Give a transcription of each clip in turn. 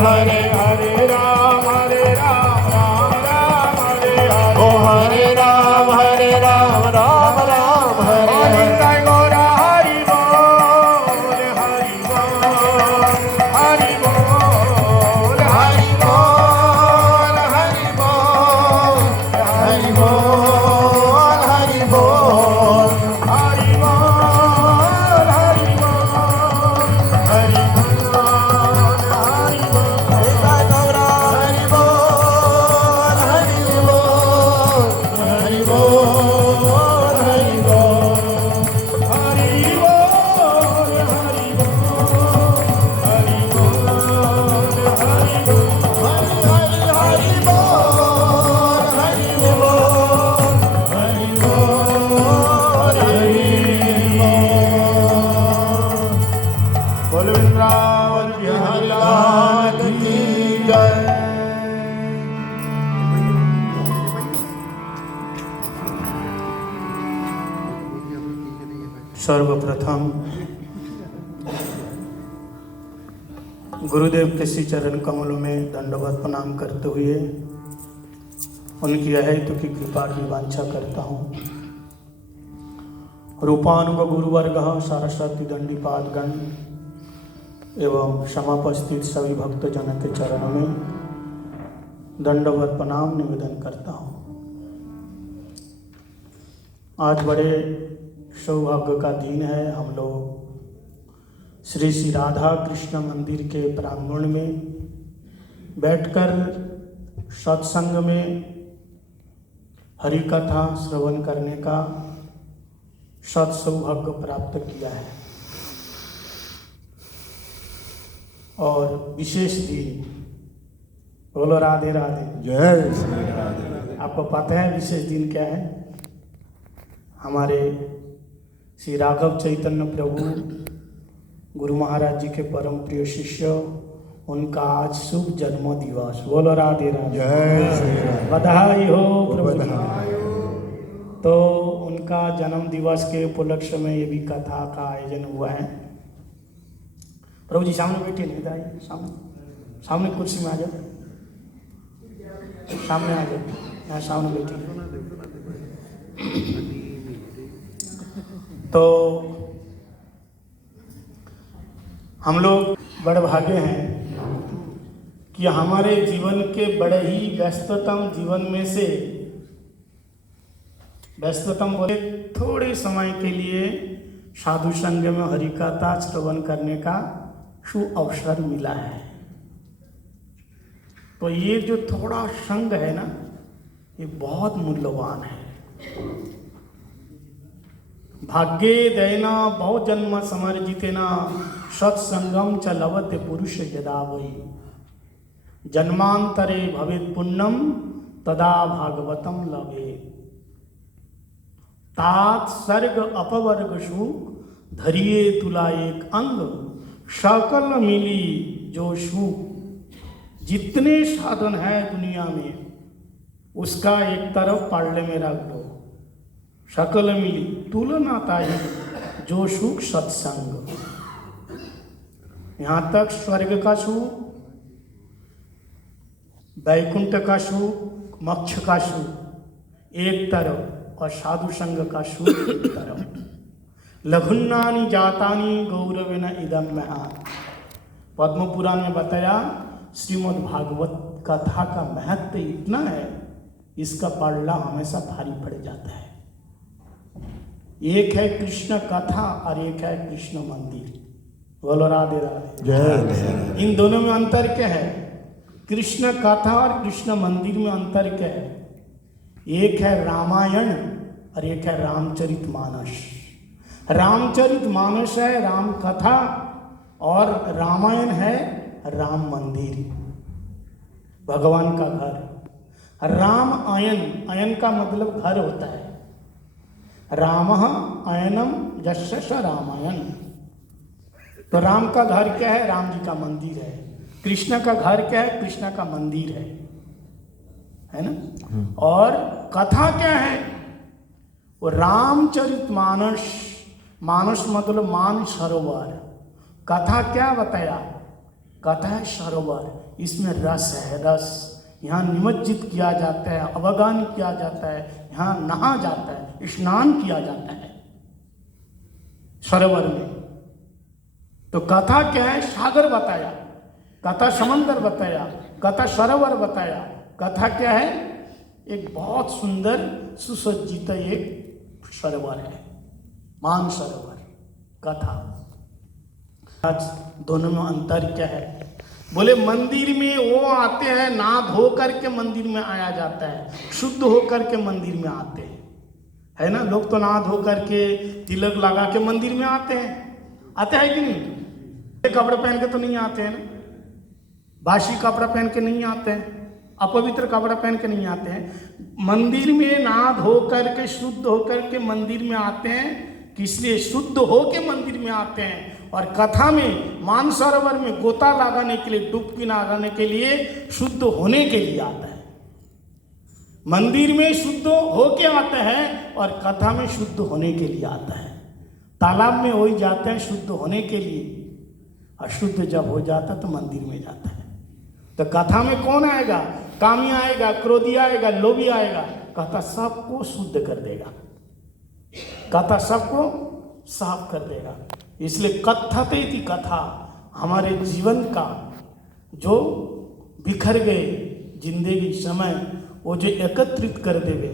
हरे हरे राम राम राम हरे हरे ओ हरे राम राम राम हरे हरे गौरा हरि बोल हरि बोल हरि बोल हरि बोल हरि बोल हरि बोल हरि बोल हरि बोल हरि बोल हरि बोल हरि बोल गौरा हरि बोल हरि बोल हरि बोल हरि बोल हरि बोल हरि बोल हरि बोल हरि बोल हरि हरि बोल हरि बोल हरि बोल हरि बोल वृंदावन बिहारी लाल की जय। सर्वप्रथम गुरुदेव के श्री चरण कमलों में दंडवत प्रणाम करते हुए उनकी अहेतु की कृपा की वांछा करता हूँ। रूपानुग गुरुवर्ग सरस्वती दंडीपादगण एवं समापस्थित सभी भक्तजन के चरणों में दंडवत प्रणाम निवेदन करता हूँ। आज बड़े सौभाग्य का दिन है। हम लोग श्री श्री राधा कृष्ण मंदिर के प्रांगण में बैठकर सत्संग में हरि कथा श्रवण करने का सत्सौभाग्य प्राप्त किया है। और विशेष दिन, बोलो राधे राधे, जय श्री राधे। आपको पता है विशेष दिन क्या है? हमारे श्री राघव चैतन्य प्रभु गुरु महाराज जी के परम प्रिय शिष्य, उनका आज शुभ जन्म दिवस। बोलो राधे राधे, जय श्री राधे। बधाई हो प्रभु। बधाई तो उनका जन्म दिवस के उपलक्ष्य में ये भी कथा का आयोजन हुआ है। प्रभु जी सामने बैठे, नहीं आइए सामने, सामने कुर्सी में आ जाओ, सामने आ जाओ, यहाँ सामने बैठे। तो हम लोग बड़े भागे हैं कि हमारे जीवन के बड़े ही व्यस्ततम जीवन में से, व्यस्ततम बोले थोड़े समय के लिए साधु संग में हरि कथा श्रवण करने का सुअवसर मिला है। तो ये जो थोड़ा संग है ना, ये बहुत मूल्यवान है। भाग्ये दैना बहु जन्म समर्जितेना सत्संगम च लभते पुरुष यदा वै जन्मांतरे भवेत् पुण्यम तदा भागवतम लभे तात सर्ग अपवर्ग सुख धरिए तुला एक अंग सकल मिली जो सुख। जितने साधन है दुनिया में उसका एक तरफ पारले में रख दो, सकल मिली तुलना ताई जो सुख सत्संग। यहाँ तक स्वर्ग का सुख, वैकुंठ का सुख, मोक्ष का सुख एक तरफ और साधु संग का सुख एक तरफ। लघुन्नानि जातानि गौरवेन इदम महा। पद्म पुराण में बताया श्रीमद् भागवत कथा का महत्व इतना है, इसका पढ़ना हमेशा भारी पड़ जाता है। एक है कृष्ण कथा और एक है कृष्ण मंदिर। बोलो राधे राधे, जय। इन दोनों में अंतर क्या है? कृष्ण कथा और कृष्ण मंदिर में अंतर क्या है? एक है रामायण और एक है रामचरितमानस। रामचरितमानस है राम कथा और रामायण है राम मंदिर, भगवान का घर। राम अयन, अयन का मतलब घर होता है। रामः अयनम यस्य स रामायण। तो राम का घर क्या है? राम जी का मंदिर है। कृष्ण का घर क्या है? कृष्ण का मंदिर है ना। और कथा क्या है? वो रामचरितमानस। मानस मतलब मान सरोवर। कथा क्या बताया? कथा है सरोवर, इसमें रस है, रस। यहाँ निमज्जित किया जाता है, अवगान किया जाता है, यहाँ नहा जाता है, स्नान किया जाता है सरोवर में। तो कथा क्या है? सागर बताया, कथा समंदर बताया, कथा सरोवर बताया। कथा क्या है? एक बहुत सुंदर सुसज्जित एक सरोवर है, मान सरोवर, कथा। आज दोनों में अंतर क्या है? बोले मंदिर में वो आते हैं, ना धो करके मंदिर में आया जाता है, शुद्ध होकर के मंदिर में आते हैं, है ना। लोग तो ना धो करके तिलक लगा के मंदिर में आते हैं कि नहीं? कपड़े पहन के तो नहीं आते हैं ना, बासी कपड़ा पहन के नहीं आते हैं, अपवित्र कपड़ा पहन के नहीं आते हैं। मंदिर में ना धो करके शुद्ध होकर के मंदिर में आते हैं। किस लिए? शुद्ध हो के मंदिर में आते हैं। और कथा में मानसरोवर में गोता लगाने के लिए, डुबकी लगाने के लिए, शुद्ध होने के लिए आता है। मंदिर में शुद्ध होके आता है और कथा में शुद्ध होने के लिए आता है। तालाब में वही जाते हैं शुद्ध होने के लिए, अशुद्ध जब हो जाता तो मंदिर में जाता है। तो कथा में कौन आएगा? कामी आएगा, क्रोधी आएगा, लोभी आएगा। कथा सबको शुद्ध कर देगा, कथा सबको साफ कर देगा। इसलिए कथते इति कथा, हमारे जीवन का जो बिखर गए जिंदगी समय, वो जो एकत्रित कर देवे,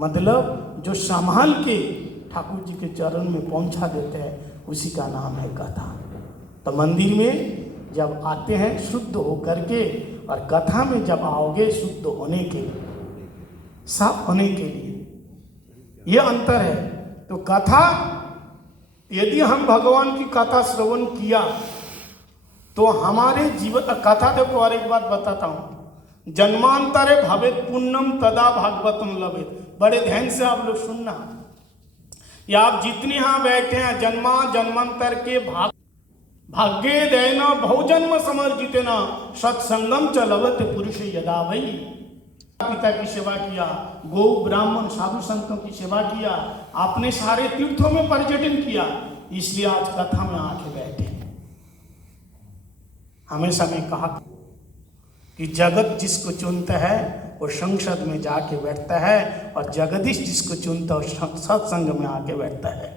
मतलब जो संभाल के ठाकुर जी के चरण में पहुंचा देते हैं, उसी का नाम है कथा। तो मंदिर में जब आते हैं शुद्ध होकर के, और कथा में जब आओगे शुद्ध होने के लिए, साफ होने के लिए, ये अंतर है। तो कथा, यदि हम भगवान की कथा श्रवण किया तो हमारे जीवन, कथा देखो और एक बात बताता हूँ, जन्मांतरे भवेत पुण्यम तदा भागवतम लभेत। बड़े ध्यान से आप लोग सुनना, या आप जितने यहाँ बैठे हैं, जन्मांतर के भाग्ये दैना बहुजन्म समर्जितेना सत्संगम च लभते पुरुष यदा वै। पिता की सेवा किया, गौ ब्राह्मण साधु संतों की सेवा किया, आपने सारे तीर्थों में पर्यटन किया, इसलिए आज कथा में आके बैठे। हमेशा मैं कहा कि जगत जिसको चुनता है वो संसद में जाके बैठता है, और जगदीश जिसको चुनता है वो सत्संग में आके बैठता है।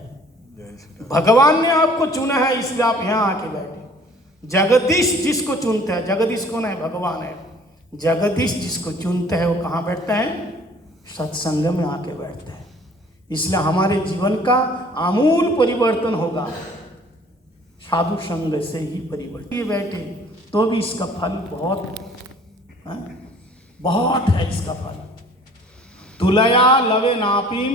भगवान ने आपको चुना है, इसलिए आप यहाँ आके बैठे। जगदीश जिसको चुनता है, जगदीश कौन है? भगवान है। जगदीश जिसको चुनता है वो कहाँ बैठता है? सत्संग में आके बैठता है। इसलिए हमारे जीवन का आमूल परिवर्तन होगा साधु संग से ही परिवर्तन। ये बैठे तो भी इसका फल बहुत है इसका फल। तुलया लवे नापीम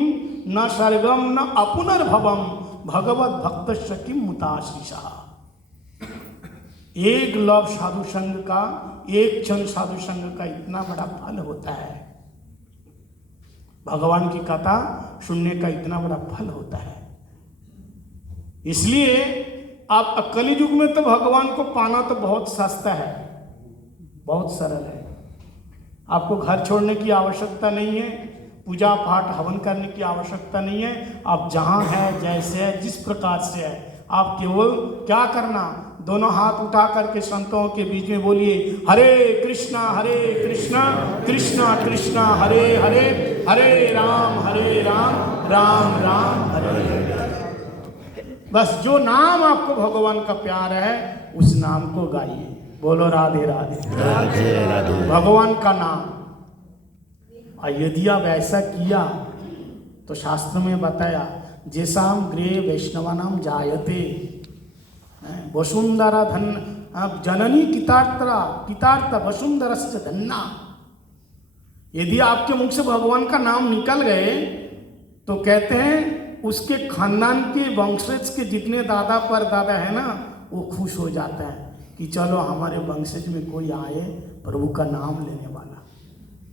न सर्गम न अपुनर्भवम भगवत भक्त किम मुताशीषा। एक लव साधु संग का, एक क्षण साधु संग का इतना बड़ा फल होता है, भगवान की कथा सुनने का इतना बड़ा फल होता है। इसलिए आप कलियुग में तो भगवान को पाना तो बहुत सस्ता है, बहुत सरल है। आपको घर छोड़ने की आवश्यकता नहीं है, पूजा पाठ हवन करने की आवश्यकता नहीं है। आप जहाँ है, जैसे है, जिस प्रकार से है, आप केवल क्या करना, दोनों हाथ उठा करके संतों के बीच में बोलिए हरे कृष्णा कृष्णा कृष्णा हरे हरे, हरे राम राम राम हरे हरे। बस जो नाम आपको भगवान का प्यार है उस नाम को गाइए। बोलो राधे राधे राधे राधे। भगवान का नाम, और यदि आप ऐसा किया तो शास्त्र में बताया जैसाम गृहे वैष्णवानाम जायते वसुंधरा धन जननी कितार्थ वसुंधरस्य धन्ना। यदि आपके मुख से भगवान का नाम निकल गए तो कहते हैं उसके खानदान के वंशज के जितने दादा परदादा है ना, वो खुश हो जाता है कि चलो हमारे वंशज में कोई आए प्रभु का नाम लेने वाला।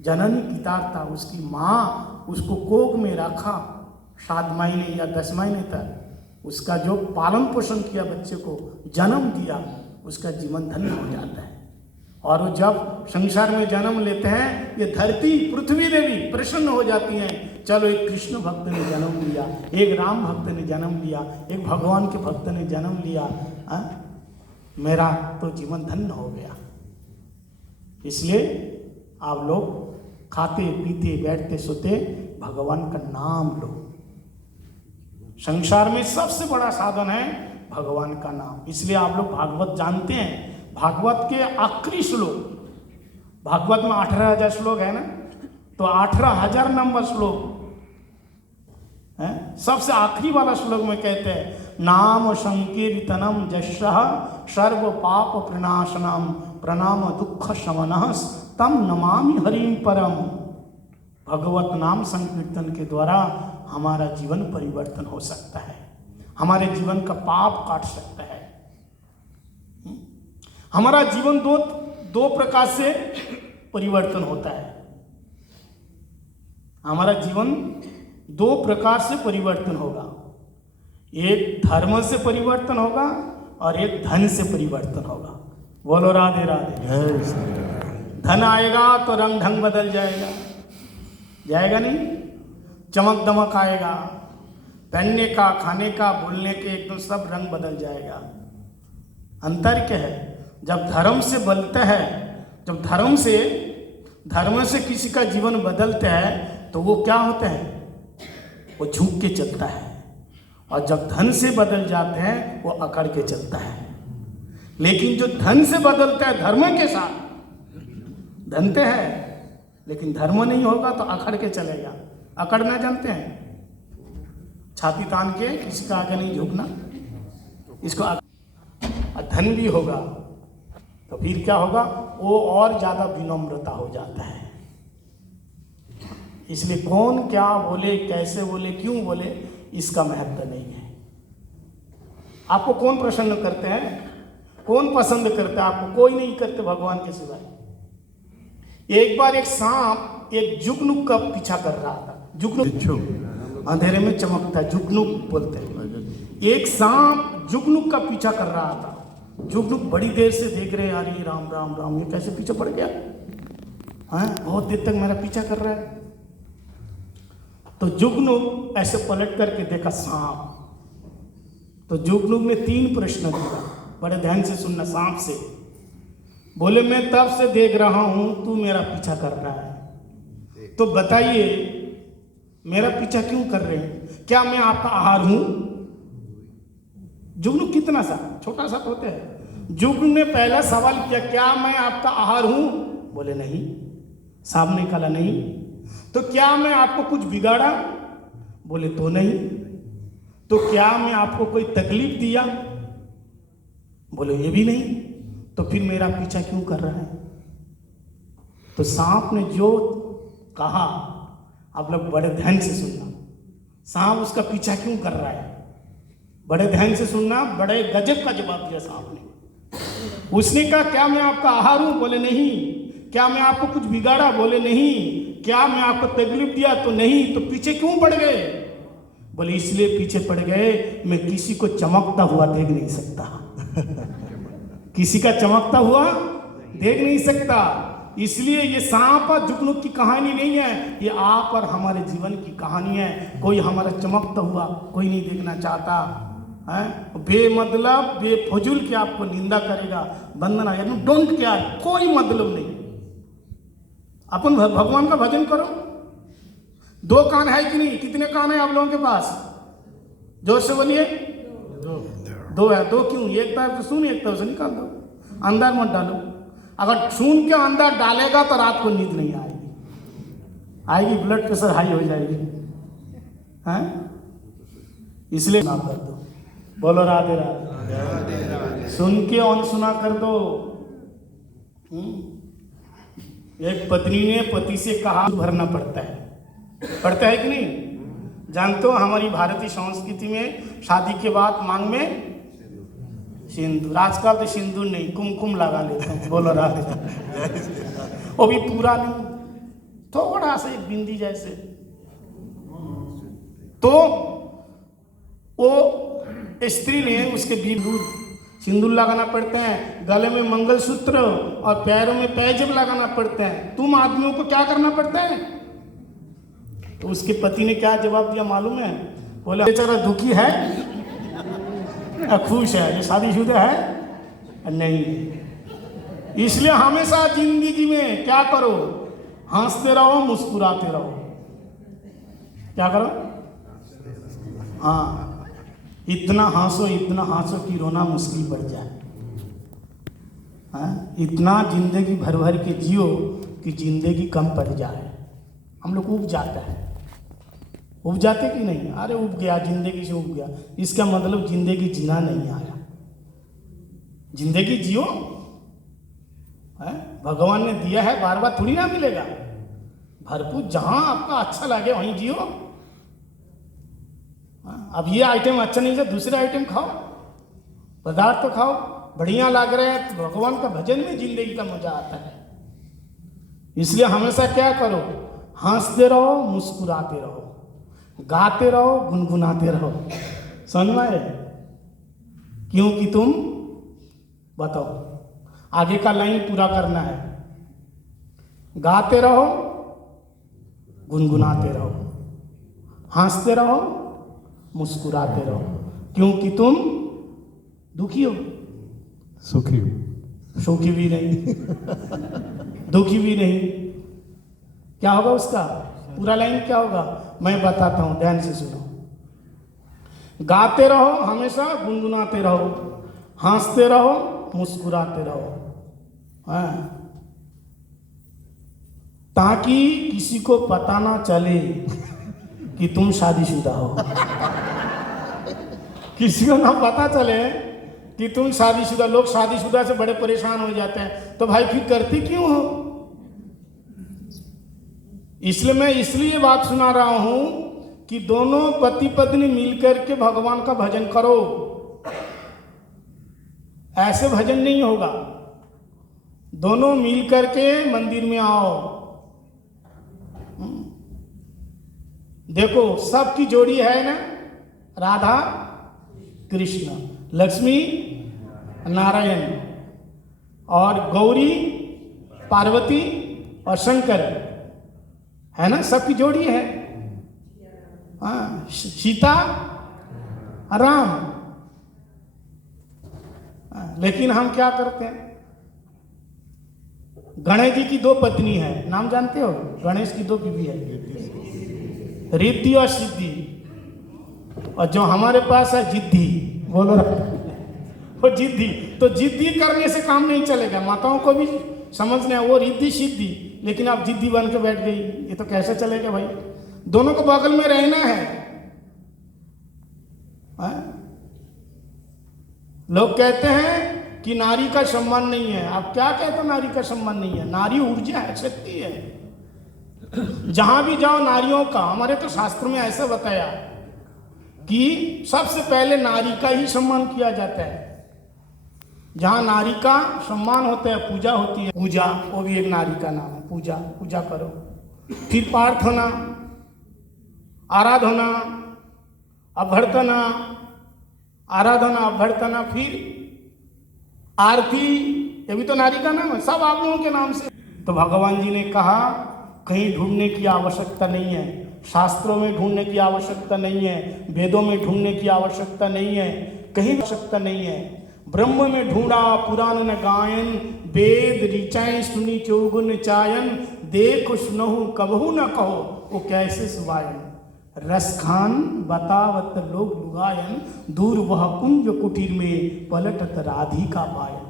जननी कितार्था, उसकी माँ उसको कोख में रखा 7 महीने या 10 महीने तक, उसका जो पालन पोषण किया, बच्चे को जन्म दिया, उसका जीवन धन्य हो जाता है। और वो जब संसार में जन्म लेते हैं, ये धरती पृथ्वी देवी प्रसन्न हो जाती हैं। चलो एक कृष्ण भक्त ने जन्म लिया, एक राम भक्त ने जन्म लिया, एक भगवान के भक्त ने जन्म लिया। मेरा तो जीवन धन्य हो गया। इसलिए आप लोग खाते पीते बैठते सोते भगवान का नाम लो। संसार में सबसे बड़ा साधन है भगवान का नाम। इसलिए आप लोग भागवत जानते हैं, भागवत के आखिरी श्लोक, भागवत में 18,000 श्लोक है ना, तो 18,000 नंबर श्लोक है, सबसे आखिरी वाला श्लोक में कहते हैं नाम संकीर्तनम जस्सः सर्व पाप प्रणाशनम प्रणाम दुख शमनः तम नमामि हरिम परम। भगवत नाम संकीर्तन के द्वारा हमारा जीवन परिवर्तन हो सकता है, हमारे जीवन का पाप काट सकता है। हमारा जीवन दो प्रकार से परिवर्तन होता है। हमारा जीवन 2 प्रकार से परिवर्तन होगा, एक धर्म से परिवर्तन होगा और एक धन से परिवर्तन होगा। बोलो राधे राधे। जय श्री राधे। धन आएगा तो रंग ढंग बदल जाएगा, जाएगा नहीं, चमक दमक आएगा, पहनने का, खाने का, बोलने के एकदम सब रंग बदल जाएगा। अंतर क्या है? जब धर्म से बदलता है, जब धर्म से किसी का जीवन बदलता है तो वो क्या होता है? वो झुक के चलता है। और जब धन से बदल जाते हैं वो अकड़ के चलता है। लेकिन जो धन से बदलता है धर्म के साथ, धनते हैं लेकिन धर्म नहीं होगा तो अकड़ के चलेगा। अकड़ना जानते हैं? छाती तान के किसी का आगे नहीं झुकना, इसको धन भी होगा तो फिर क्या होगा? वो और ज़्यादा विनम्रता हो जाता है। इसलिए कौन क्या बोले, कैसे बोले, क्यों बोले, इसका महत्व नहीं है। आपको कौन प्रसन्न करते हैं, कौन पसंद करता है? आपको कोई नहीं करते भगवान के सिवाय। एक बार एक सांप एक जुगनुक का पीछा कर रहा था। जुगनुक अंधेरे में चमकता है, जुगनुक बोलते हैं। एक सांप जुगनुक का पीछा कर रहा था। जुगनुक बड़ी देर से देख रहे, अरे राम राम राम, ये कैसे पीछे पड़ गया? हाँ, बहुत देर तक मेरा पीछा कर रहा है। तो जुगनुक ऐसे पलट करके देखा सांप। तो जुगनुक ने 3 प्रश्न किया, बड़े ध्यान से सुनना सांप से। बोले, मैं तब से देख रहा हूं तू मेरा पीछा कर रहा है, तो बताइए मेरा पीछा क्यों कर रहे हैं? क्या मैं आपका आहार हूं? जुगनुक कितना सा छोटा सा होता है। जुगनुक ने पहला सवाल किया, क्या मैं आपका आहार हूं? बोले नहीं। सांप ने कहा नहीं। तो क्या मैं आपको कुछ बिगाड़ा? बोले तो नहीं। तो क्या मैं आपको कोई तकलीफ दिया? बोले ये भी नहीं। तो फिर मेरा पीछा क्यों कर रहा है? तो सांप ने जो कहा, आप लोग बड़े ध्यान से सुनना, सांप उसका पीछा क्यों कर रहा है, बड़े ध्यान से सुनना। बड़े गजब का जवाब दिया सांप ने। उसने कहा, क्या मैं आपका आहार हूं? बोले नहीं। क्या मैं आपको कुछ बिगाड़ा? बोले नहीं। क्या मैं आपको तकलीफ दिया? तो नहीं। तो पीछे क्यों पड़ गए? बोले इसलिए पीछे पड़ गए, मैं किसी को चमकता हुआ देख नहीं सकता। किसी का चमकता हुआ देख नहीं सकता। इसलिए ये सांप और जुगनुक की कहानी नहीं है, ये आप और हमारे जीवन की कहानी है। कोई हमारा चमकता हुआ कोई नहीं देखना चाहता है। बेमतलब बेफजूल की आपको निंदा करेगा, वंदना, यानी डोंट केयर, कोई मतलब नहीं। अपन भगवान का भजन करो। 2 कान है कि नहीं? कितने कान है आप लोगों के पास? जोर से बोलिए। 2 है। 2 क्यों? एक तरफ से सुन, एक तरफ से निकाल दो, अंदर मत डालो। अगर सुन के अंदर डालेगा तो रात को नींद नहीं आएगी, ब्लड प्रेशर हाई हो जाएगी, हैं? इसलिए ना कर दो। बोलो राधे राधे। सुन के अनसुना कर दो। एक पत्नी ने पति से कहा भरना पड़ता है कि नहीं? जानते हो हमारी भारतीय संस्कृति में शादी के बाद मांग में सिंदूर, आजकल तो सिंदूर नहीं, कुमकुम लगा लेते हैं। बोलो राधे। वो भी पूरा नहीं, थोड़ा सा एक बिंदी जैसे। तो वो स्त्री ने उसके सिंदूर लगाना पड़ते हैं, गले में मंगलसूत्र और पैरों में पैजेब लगाना पड़ते हैं। तुम आदमियों को क्या करना पड़ता है? तो उसके पति ने क्या जवाब दिया मालूम है? बोले बेचारा दुखी है, खुश है, ये शादीशुदा नहीं। इसलिए हमेशा जिंदगी में क्या करो, हंसते रहो, मुस्कुराते रहो। क्या करो? हाँ, इतना हंसो कि रोना मुश्किल पड़ जाए। हाँ? इतना जिंदगी भर भर के जियो कि जिंदगी कम पड़ जाए। हम लोग उब जाता है, उब जाते कि नहीं? अरे उब गया, जिंदगी से उब गया, इसका मतलब जिंदगी जीना नहीं आया। जिंदगी जियो, है? भगवान ने दिया है, बार बार थोड़ी ना मिलेगा। भरपूर जहां आपका अच्छा लगे वहीं जियो। अब ये आइटम अच्छा नहीं है, दूसरे आइटम खाओ, पदार्थ तो खाओ, बढ़िया लग रहे हैं तो भगवान का भजन में जिंदगी का मजा आता है। इसलिए हमेशा क्या करो, हंसते रहो, मुस्कुराते रहो, गाते रहो, गुनगुनाते रहो। समझ में आए? क्योंकि तुम बताओ, आगे का लाइन पूरा करना है। गाते रहो, गुनगुनाते रहो, हंसते रहो, मुस्कुराते रहो, क्योंकि तुम दुखी हो। सुखी हो। सुखी भी नहीं, दुखी भी नहीं। क्या होगा उसका पूरा लाइन? क्या होगा मैं बताता हूं, ध्यान से सुनो। गाते रहो, हमेशा गुनगुनाते रहो, हंसते रहो, मुस्कुराते रहो, हाँ? ताकि किसी को पता ना चले कि तुम शादीशुदा हो। किसी को ना पता चले कि तुम शादीशुदा। लोग शादीशुदा से बड़े परेशान हो जाते हैं, तो भाई फिर करते क्यों हो? इसलिए मैं इसलिए बात सुना रहा हूं कि दोनों पति पत्नी मिलकर के भगवान का भजन करो। ऐसे भजन नहीं होगा। दोनों मिलकर के मंदिर में आओ। देखो सबकी जोड़ी है ना, राधा कृष्ण, लक्ष्मी नारायण, और गौरी पार्वती और शंकर, है ना, सबकी जोड़ी है। हाँ, सीता राम। लेकिन हम क्या करते हैं? गणेश जी की 2 पत्नी है, नाम जानते हो? गणेश की 2 बीवी है, रिद्धि और सिद्धि। और जो हमारे पास है जिद्दी, बोलो वो जिद्दी। तो जिद्दी करने से काम नहीं चलेगा। माताओं को भी समझना है, वो रिद्धि सिद्धि, लेकिन आप जिद्दी बन के बैठ गई, ये तो कैसे चलेगा भाई? दोनों को बगल में रहना है। लोग कहते हैं कि नारी का सम्मान नहीं है। आप क्या कहते हो? नारी का सम्मान नहीं है? नारी ऊर्जा है, शक्ति है। जहां भी जाओ नारियों का, हमारे तो शास्त्र में ऐसा बताया कि सबसे पहले नारी का ही सम्मान किया जाता है। जहां नारी का सम्मान होता है, पूजा होती है। पूजा, वो भी एक नारी का नाम है। पूजा, पूजा करो। फिर प्रार्थना, आराधना, अभ्यर्थना, आराधना, अभ्यर्थना, फिर आरती, ये भी तो नारी का नाम है। सब आप लोगों के नाम से। तो भगवान जी ने कहा कहीं ढूंढने की आवश्यकता नहीं है, शास्त्रों में ढूंढने की आवश्यकता नहीं है, वेदों में ढूंढने की आवश्यकता नहीं है, कहीं आवश्यकता नहीं है। ब्रह्म में ढूंढा पुराण न गायन, वेद ऋचाएं सुनी चौगुन चायन, देखो सुनहु कबहू न कहो वो कैसे सुवायन। रस खान बतावत लोग लुगायन, दूर वह कुंज कुटीर में पलटत राधिका पायन।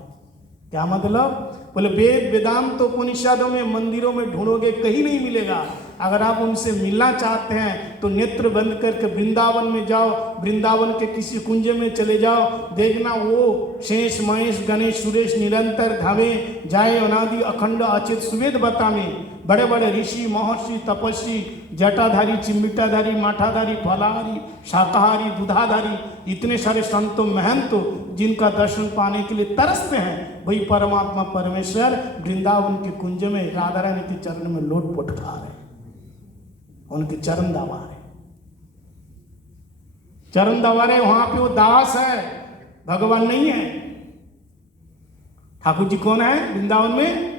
क्या मतलब? बोले वेद वेदांत तो उपनिषदों में, मंदिरों में ढूंढोगे कहीं नहीं मिलेगा। अगर आप उनसे मिलना चाहते हैं तो नेत्र बंद करके वृंदावन में जाओ, वृंदावन के किसी कुंज में चले जाओ, देखना वो शेष महेश गणेश सुरेश निरंतर धावे जाए अनादि अखंड अचित सुवेद बता में बड़े बड़े ऋषि महर्षि तपस्वी जटाधारी चिम्बिटाधारी माठाधारी फलाहारी शाकाहारी दूधाधारी इतने सारे संतों महंतों जिनका दर्शन पाने के लिए तरसते हैं, वही परमात्मा परमेश्वर वृंदावन के कुंज में राधा रानी के चरण में लोटपोट खा रहे, उनके चरण दबा रहे, चरण दबा रहे। वहां पे वो दास है, भगवान नहीं है। ठाकुर जी कौन है वृंदावन में?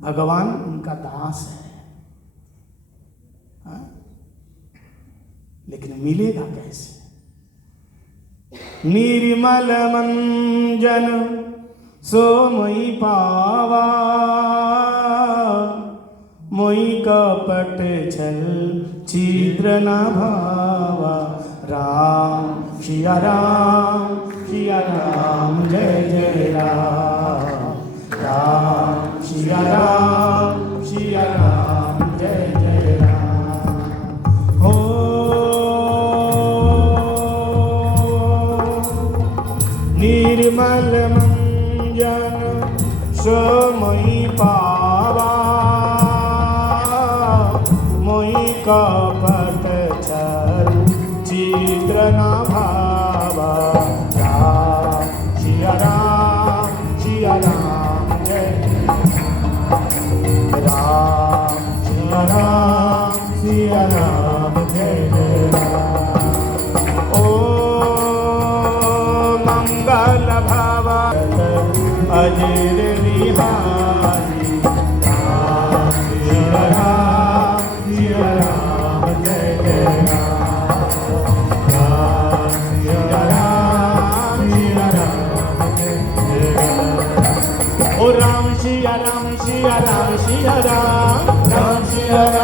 भगवान उनका दास है। हाँ? लेकिन मिलेगा कैसे? निर्मल मंजन सो मोई पावा मोई कपट छल छिद्र न भावा राम सिया राम जय जय राम राम सिया राम जय जय राम हो निर्मल मंजन सो मोई पावा मोई कपट छल छिद्र न भावा राम सिया राम जय राम सिया राम जय जय राम ओ मंगल भवन अजर बिहारी राम सिया राम जय जय राम सिया राम जय जय राम ओ राम सिया राम